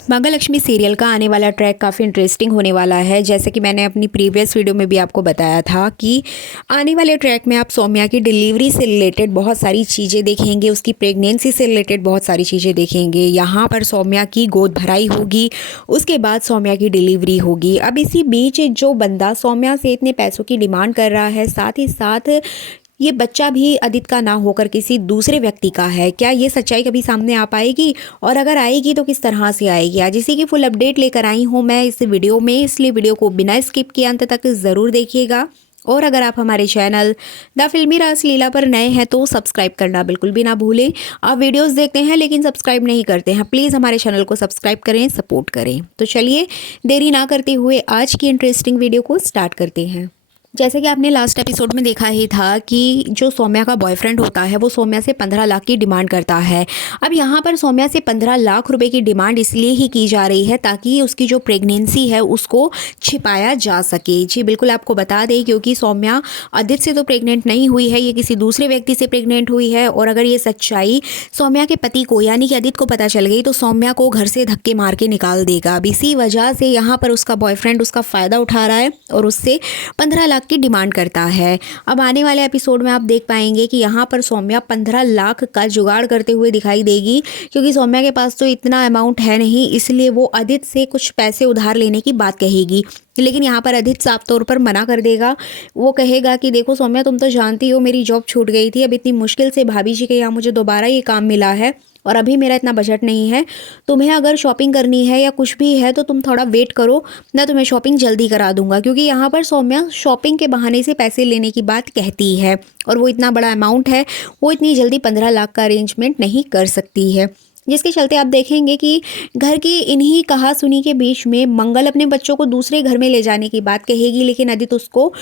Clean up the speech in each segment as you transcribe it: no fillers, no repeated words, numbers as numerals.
Mahalakshmi serial का आने वाला ट्रैक काफ़ी इंटरेस्टिंग होने वाला है। जैसे कि मैंने अपनी प्रीवियस वीडियो में भी आपको बताया था कि आने वाले ट्रैक में आप सौम्या की डिलीवरी से रिलेटेड बहुत सारी चीज़ें देखेंगे, उसकी प्रेगनेंसी से रिलेटेड बहुत सारी चीज़ें देखेंगे। यहाँ पर सौम्या की गोद भराई होगी, उसके बाद सौम्या की डिलीवरी होगी। अब इसी बीच जो बंदा सौम्या से इतने पैसों की डिमांड कर रहा है, साथ ही साथ ये बच्चा भी अदित का ना होकर किसी दूसरे व्यक्ति का है, क्या ये सच्चाई कभी सामने आ पाएगी? और अगर आएगी तो किस तरह से आएगी? आज इसी की फुल अपडेट लेकर आई हूँ मैं इस वीडियो में, इसलिए वीडियो को बिना स्किप किए अंत तक ज़रूर देखिएगा। और अगर आप हमारे चैनल द फिल्मी रासलीला पर नए हैं तो सब्सक्राइब करना बिल्कुल भी ना भूलें। आप वीडियोस देखते हैं लेकिन सब्सक्राइब नहीं करते हैं, प्लीज़ हमारे चैनल को सब्सक्राइब करें, सपोर्ट करें। तो चलिए देरी ना करते हुए आज की इंटरेस्टिंग वीडियो को स्टार्ट करते हैं। जैसे कि आपने लास्ट एपिसोड में देखा ही था कि जो सौम्या का बॉयफ्रेंड होता है वो सौम्या से 15 लाख की डिमांड करता है। अब यहाँ पर सौम्या से 15 लाख रुपए की डिमांड इसलिए ही की जा रही है ताकि उसकी जो प्रेगनेंसी है उसको छिपाया जा सके। जी बिल्कुल, आपको बता दें क्योंकि सौम्या आदित्य से तो प्रेग्नेंट नहीं हुई है, ये किसी दूसरे व्यक्ति से प्रेग्नेंट हुई है। और अगर ये सच्चाई सौम्या के पति को यानी कि आदित्य को पता चल गई तो सौम्या को घर से धक्के मार के निकाल देगा। अब इसी वजह से यहाँ पर उसका बॉयफ्रेंड उसका फ़ायदा उठा रहा है और उससे 15 लाख की डिमांड करता है। अब आने वाले एपिसोड में आप देख पाएंगे कि यहाँ पर सौम्या 15 लाख का जुगाड़ करते हुए दिखाई देगी, क्योंकि सौम्या के पास तो इतना अमाउंट है नहीं, इसलिए वो आदित्य से कुछ पैसे उधार लेने की बात कहेगी। लेकिन यहाँ पर आदित्य साफ तौर पर मना कर देगा। वो कहेगा कि देखो सौम्या, तुम तो जानती हो मेरी जॉब छूट गई थी, अब इतनी मुश्किल से भाभी जी के यहाँ मुझे दोबारा ये काम मिला है और अभी मेरा इतना बजट नहीं है। तुम्हें अगर शॉपिंग करनी है या कुछ भी है तो तुम थोड़ा वेट करो, मैं तुम्हें शॉपिंग जल्दी करा दूंगा। क्योंकि यहाँ पर सौम्या शॉपिंग के बहाने से पैसे लेने की बात कहती है और वो इतना बड़ा अमाउंट है, वो इतनी जल्दी 15 लाख का अरेंजमेंट नहीं कर सकती है। जिसके चलते आप देखेंगे कि घर की इन्हीं कहा सुनी के बीच में मंगल अपने बच्चों को दूसरे घर में ले जाने की बात कहेगी, लेकिन आदित्य उसको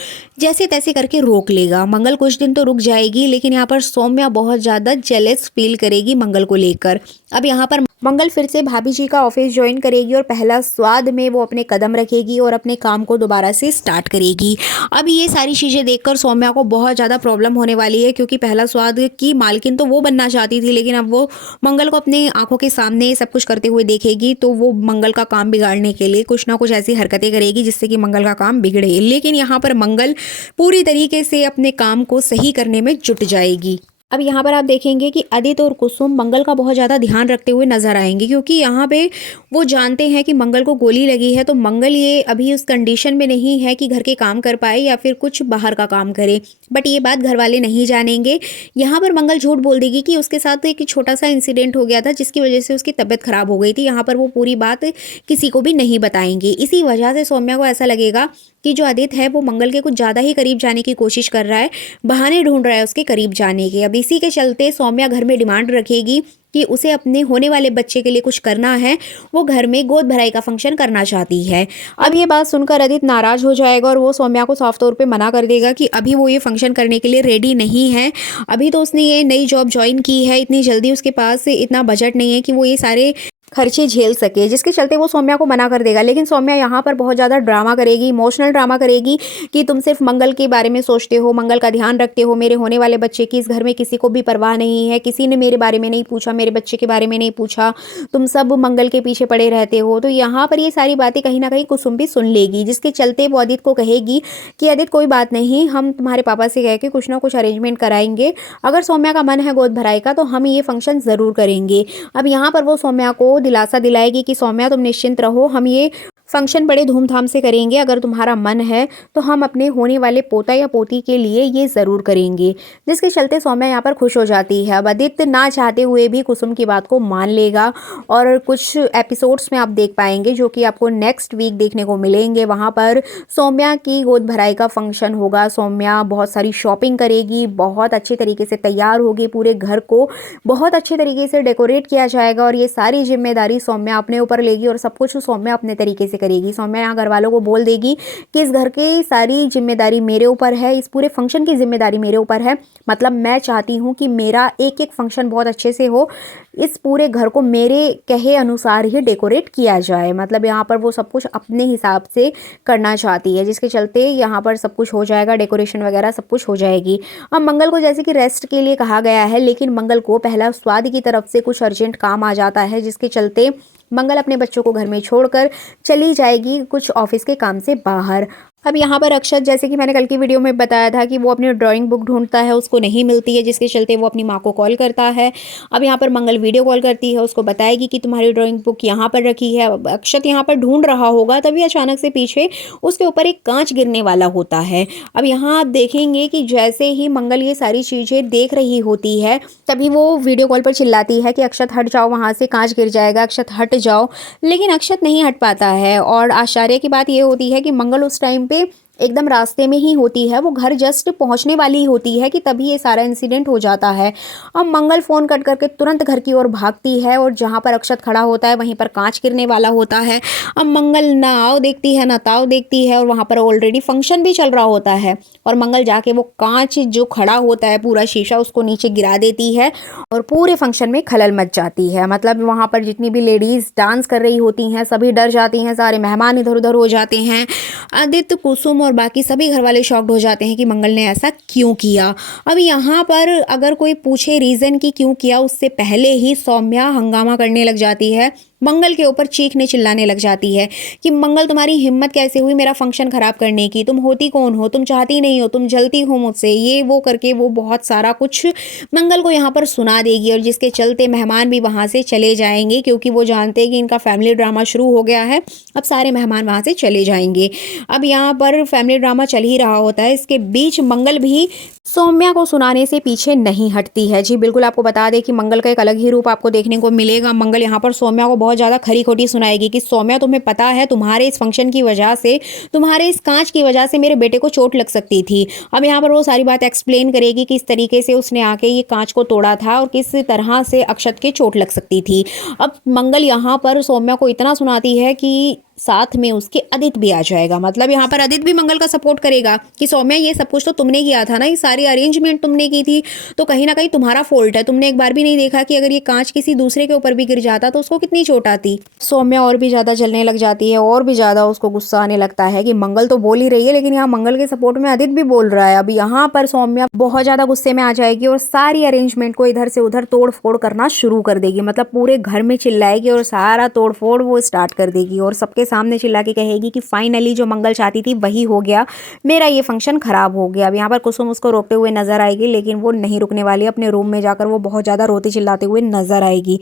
जैसे तैसे करके रोक लेगा। मंगल कुछ दिन तो रुक जाएगी, लेकिन यहाँ पर सौम्या बहुत ज़्यादा जेलस फील करेगी मंगल को लेकर। अब यहाँ पर मंगल फिर से भाभी जी का ऑफिस ज्वाइन करेगी और पहला स्वाद में वो अपने कदम रखेगी और अपने काम को दोबारा से स्टार्ट करेगी। अब ये सारी चीज़ें देखकर सौम्या को बहुत ज़्यादा प्रॉब्लम होने वाली है, क्योंकि पहला स्वाद की मालकिन तो वो बनना चाहती थी, लेकिन अब वो मंगल को अपने आंखों के सामने सब कुछ करते हुए देखेगी तो वो मंगल का काम बिगाड़ने के लिए कुछ ना कुछ ऐसी हरकतें करेगी जिससे कि मंगल का काम बिगड़े। लेकिन यहाँ पर मंगल पूरी तरीके से अपने काम को सही करने में जुट जाएगी। अब यहाँ पर आप देखेंगे कि आदित्य और कुसुम मंगल का बहुत ज़्यादा ध्यान रखते हुए नजर आएंगे, क्योंकि यहाँ पे वो जानते हैं कि मंगल को गोली लगी है, तो मंगल ये अभी उस कंडीशन में नहीं है कि घर के काम कर पाए या फिर कुछ बाहर का काम करे। बट ये बात घर वाले नहीं जानेंगे। यहाँ पर मंगल झूठ बोल देगी कि उसके साथ एक छोटा सा इंसिडेंट हो गया था जिसकी वजह से उसकी तबीयत खराब हो गई थी। यहाँ पर वो पूरी बात किसी को भी नहीं बताएंगे। इसी वजह से सौम्या को ऐसा लगेगा कि जो आदित्य है वो मंगल के कुछ ज़्यादा ही करीब जाने की कोशिश कर रहा है, बहाने ढूंढ रहा है उसके करीब जाने के। अब इसी के चलते सौम्या घर में डिमांड रखेगी कि उसे अपने होने वाले बच्चे के लिए कुछ करना है। वो घर में गोद भराई का फंक्शन करना चाहती है। अब ये बात सुनकर आदित्य नाराज हो जाएगा और वो सौम्या को साफ तौर पे मना कर देगा कि अभी वो ये फंक्शन करने के लिए रेडी नहीं है। अभी तो उसने ये नई जॉब ज्वाइन की है, इतनी जल्दी उसके पास इतना बजट नहीं है कि वो ये सारे खर्चे झेल सके, जिसके चलते वो सौम्या को मना कर देगा। लेकिन सौम्या यहाँ पर बहुत ज़्यादा ड्रामा करेगी, इमोशनल ड्रामा करेगी कि तुम सिर्फ मंगल के बारे में सोचते हो, मंगल का ध्यान रखते हो, मेरे होने वाले बच्चे की इस घर में किसी को भी परवाह नहीं है, किसी ने मेरे बारे में नहीं पूछा, मेरे बच्चे के बारे में नहीं पूछा, तुम सब मंगल के पीछे पड़े रहते हो। तो यहाँ पर ये सारी बातें कहीं ना कहीं कुसुम भी सुन लेगी, जिसके चलते वो आदित्य को कहेगी कि आदित्य कोई बात नहीं, हम तुम्हारे पापा से कह के कुछ ना कुछ अरेंजमेंट कराएंगे, अगर सौम्या का मन है गोद भराई का तो हम ये फंक्शन ज़रूर करेंगे। अब यहाँ पर वो सौम्या को दिलासा दिलाएगी कि सौम्या तुम निश्चिंत रहो, हम ये फंक्शन बड़े धूमधाम से करेंगे, अगर तुम्हारा मन है तो हम अपने होने वाले पोता या पोती के लिए ये ज़रूर करेंगे। जिसके चलते सौम्या यहाँ पर खुश हो जाती है। अब आदित्य ना चाहते हुए भी कुसुम की बात को मान लेगा और कुछ एपिसोड्स में आप देख पाएंगे जो कि आपको नेक्स्ट वीक देखने को मिलेंगे। वहाँ पर सौम्या की गोद भराई का फंक्शन होगा। सौम्या बहुत सारी शॉपिंग करेगी, बहुत अच्छे तरीके से तैयार होगी, पूरे घर को बहुत अच्छे तरीके से डेकोरेट किया जाएगा और ये सारी जिम्मेदारी सौम्या अपने ऊपर लेगी और सब कुछ सौम्या अपने तरीके से करेगी। सौम्या यहाँ घर वालों को बोल देगी कि इस घर की सारी जिम्मेदारी मेरे ऊपर है, इस पूरे फंक्शन की जिम्मेदारी मेरे ऊपर है। मतलब मैं चाहती हूँ कि मेरा एक एक फंक्शन बहुत अच्छे से हो, इस पूरे घर को मेरे कहे अनुसार ही डेकोरेट किया जाए। मतलब यहाँ पर वो सब कुछ अपने हिसाब से करना चाहती है, जिसके चलते यहाँ पर सब कुछ हो जाएगा, डेकोरेशन वगैरह सब कुछ हो जाएगी। अब मंगल को जैसे कि रेस्ट के लिए कहा गया है, लेकिन मंगल को पहला स्वाद की तरफ से कुछ अर्जेंट काम आ जाता है, जिसके चलते मंगल अपने बच्चों को घर में छोड़कर चली जाएगी कुछ ऑफिस के काम से बाहर। अब यहाँ पर अक्षत, जैसे कि मैंने कल की वीडियो में बताया था कि वो अपनी ड्राइंग बुक ढूंढता है, उसको नहीं मिलती है, जिसके चलते वो अपनी माँ को कॉल करता है। अब यहाँ पर मंगल वीडियो कॉल करती है, उसको बताएगी कि तुम्हारी ड्राइंग बुक यहाँ पर रखी है। अब अक्षत यहाँ पर ढूंढ रहा होगा, तभी अचानक से पीछे उसके ऊपर एक कांच गिरने वाला होता है। अब यहाँ आप देखेंगे कि जैसे ही मंगल ये सारी चीज़ें देख रही होती है, तभी वो वीडियो कॉल पर चिल्लाती है कि अक्षत हट जाओ, वहाँ से कांच गिर जाएगा, अक्षत हट जाओ। लेकिन अक्षत नहीं हट पाता है और आश्चर्य की बात ये होती है कि मंगल उस टाइम पे एकदम रास्ते में ही होती है, वो घर जस्ट पहुंचने वाली होती है कि तभी ये सारा इंसिडेंट हो जाता है। अब मंगल फ़ोन कट करके तुरंत घर की ओर भागती है और जहां पर अक्षत खड़ा होता है वहीं पर कांच गिरने वाला होता है। अब मंगल ना आओ देखती है ना ताओ देखती है और वहां पर ऑलरेडी फंक्शन भी चल रहा होता है और मंगल जाके वो कांच जो खड़ा होता है पूरा शीशा उसको नीचे गिरा देती है और पूरे फंक्शन में खलल मच जाती है। मतलब वहां पर जितनी भी लेडीज डांस कर रही होती हैं सभी डर जाती हैं, सारे मेहमान इधर उधर हो जाते हैं। आदित्य, कुसुम और बाकी सभी घर वाले शॉक्ड हो जाते हैं कि मंगल ने ऐसा क्यों किया। अब यहाँ पर अगर कोई पूछे रीज़न कि क्यों किया, उससे पहले ही सौम्या हंगामा करने लग जाती है, मंगल के ऊपर चीखने चिल्लाने लग जाती है कि मंगल तुम्हारी हिम्मत कैसे हुई मेरा फंक्शन खराब करने की, तुम होती कौन हो, तुम चाहती नहीं हो, तुम जलती हो मुझसे, ये वो करके वो बहुत सारा कुछ मंगल को यहाँ पर सुना देगी और जिसके चलते मेहमान भी वहाँ से चले जाएंगे क्योंकि वो जानते हैं कि इनका फैमिली ड्रामा शुरू हो गया है। अब सारे मेहमान वहाँ से चले जाएंगे। अब यहाँ पर फैमिली ड्रामा चल ही रहा होता है, इसके बीच मंगल भी सौम्या को सुनाने से पीछे नहीं हटती है। जी बिल्कुल, आपको बता दें कि मंगल का एक अलग ही रूप आपको देखने को मिलेगा। मंगल यहाँ पर सौम्या को बहुत ज़्यादा खरी खोटी सुनाएगी कि सौम्या तुम्हें पता है तुम्हारे इस फंक्शन की वजह से, तुम्हारे इस कांच की वजह से मेरे बेटे को चोट लग सकती थी। अब यहाँ पर वो सारी बात एक्सप्लेन करेगी कि किस तरीके से उसने आके ये कांच को तोड़ा था और किस तरह से अक्षत के चोट लग सकती थी। अब मंगल यहाँ पर सौम्या को इतना सुनाती है कि साथ में उसके आदित्य भी आ जाएगा। मतलब यहाँ पर आदित्य भी मंगल का सपोर्ट करेगा कि सौम्या ये सब कुछ तो तुमने किया था ना, ये सारी अरेंजमेंट तुमने की थी, तो कहीं ना कहीं तुम्हारा फॉल्ट है। तुमने एक बार भी नहीं देखा कि अगर ये कांच किसी दूसरे के ऊपर भी गिर जाता तो उसको कितनी चोट आती। सौम्या और भी ज्यादा जलने लग जाती है और भी ज्यादा उसको गुस्सा आने लगता है कि मंगल तो बोल ही रही है लेकिन यहाँ मंगल के सपोर्ट में आदित्य भी बोल रहा है। अब यहाँ पर सौम्या बहुत ज्यादा गुस्से में आ जाएगी और सारी अरेंजमेंट को इधर से उधर तोड़ फोड़ करना शुरू कर देगी। मतलब पूरे घर में चिल्लाएगी और सारा तोड़ फोड़ वो स्टार्ट कर देगी और सबके सामने चिल्ला के कहेगी कि फाइनली जो मंगल चाहती थी वही हो गया, मेरा ये फंक्शन खराब हो गया। अब यहाँ पर कुसुम उसको रोकते हुए नजर आएगी लेकिन वो नहीं रुकने वाली, अपने रूम में जाकर वो बहुत ज़्यादा रोते चिल्लाते हुए नजर आएगी।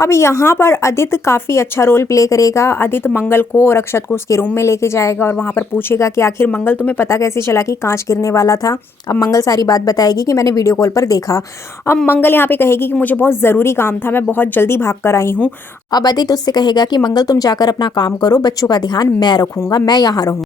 अब यहाँ पर आदित्य काफ़ी अच्छा रोल प्ले करेगा। आदित्य मंगल को और अक्षत को उसके रूम में लेके जाएगा और वहाँ पर पूछेगा कि आखिर मंगल तुम्हें पता कैसे चला कि कांच गिरने वाला था। अब मंगल सारी बात बताएगी कि मैंने वीडियो कॉल पर देखा। अब मंगल यहाँ पे कहेगी कि मुझे बहुत ज़रूरी काम था, मैं बहुत जल्दी भाग कर आई हूँ। अब आदित्य उससे कहेगा कि मंगल तुम जाकर अपना काम करो, बच्चों का ध्यान मैं रखूंगा, मैं यहाँ रहूँगा।